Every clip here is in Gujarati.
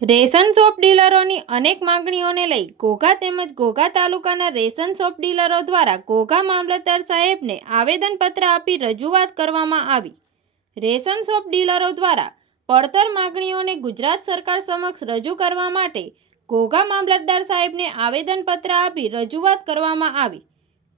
રેશન શોપ ડીલરોની અનેક માંગણીઓને લઈ ઘોઘા તેમજ ઘોઘા તાલુકાના રેશન શોપ ડીલરો દ્વારા ઘોઘા મામલતદાર સાહેબને આવેદનપત્ર આપી રજૂઆત કરવામાં આવી. રેશન શોપ ડીલરો દ્વારા પડતર માંગણીઓને ગુજરાત સરકાર સમક્ષ રજૂ કરવા માટે ઘોઘા મામલતદાર સાહેબને આવેદનપત્ર આપી રજૂઆત કરવામાં આવી.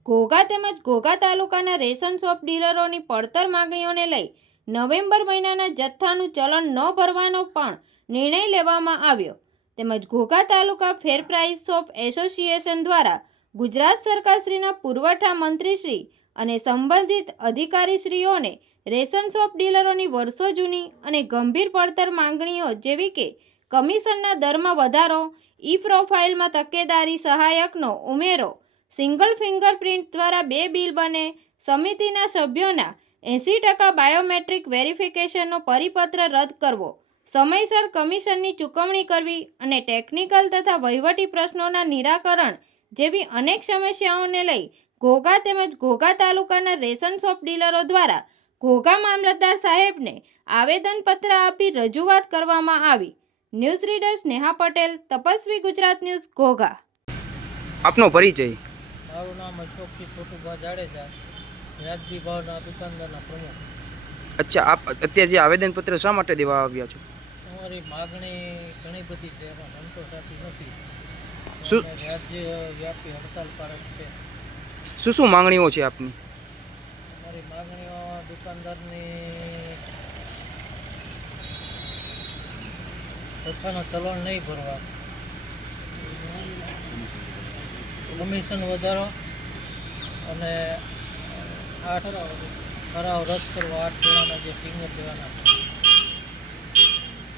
ઘોઘા તેમજ ઘોઘા તાલુકાના રેશન શોપ ડીલરોની પડતર માંગણીઓને લઈ નવેમ્બર મહિનાના જથ્થાનું ચલણ ન ભરવાનો પણ નિર્ણય લેવામાં આવ્યો. તેમજ Ghogha taluka fair price of association દ્વારા ગુજરાત સરકારશ્રીના પુરવઠા મંત્રીશ્રી અને સંબંધિત અધિકારીશ્રીઓને રેશન શોપ ડીલરોની વર્ષો જૂની અને ગંભીર પડતર માંગણીઓ જેવી કે કમિશનના દરમાં વધારો ઈ પ્રોફાઇલમાં તકેદારી સહાયકનો ઉમેરો, સિંગલ ફિંગરપ્રિન્ટ દ્વારા બે બિલ બને, સમિતિના સભ્યોના એંસી ટકા બાયોમેટ્રિક વેરિફિકેશનનો પરિપત્ર રદ કરવો સમયસર કમિશનની ચૂકવણી કરવી અને ટેકનિકલ તથા વહીવટી પ્રશ્નોના નિરાકરણ જેવી અનેક સમસ્યાઓને લઈ ઘોઘા તેમજ ઘોઘા તાલુકાના રેશન શોપ ડીલરો દ્વારા ઘોઘા મામલતદાર સાહેબને આવેદનપત્ર આપી રજૂઆત કરવામાં આવી. News reader Sneha Patel Tapasvi Gujarat news Ghogha. આપનો પરિચય. મારું નામ અશોકસિંહ છોટુભા જાડેજા. વ્યાજબી ભાવના દુકાનદારના પ્રમુખ અચ્છા આપ અત્યારે જે આવેદનપત્ર શા માટે દેવા આવ્યા છો? અમારી માગણી ઘણી બધી છે એમાં સંતોષાતી નથી. શું- રાજ્ય વ્યાપી હડતાલ કારક છે. શું શું માંગણીઓ છે આપની? અમારી માગણીઓ દુકાનદારની જથ્થાનો ચલણ નહીં ભરવા. કમિશન વધારો અને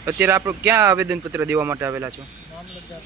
અત્યારે આપણું ક્યાં આવેદનપત્ર દેવા માટે આવેલા છો? મામલતદાર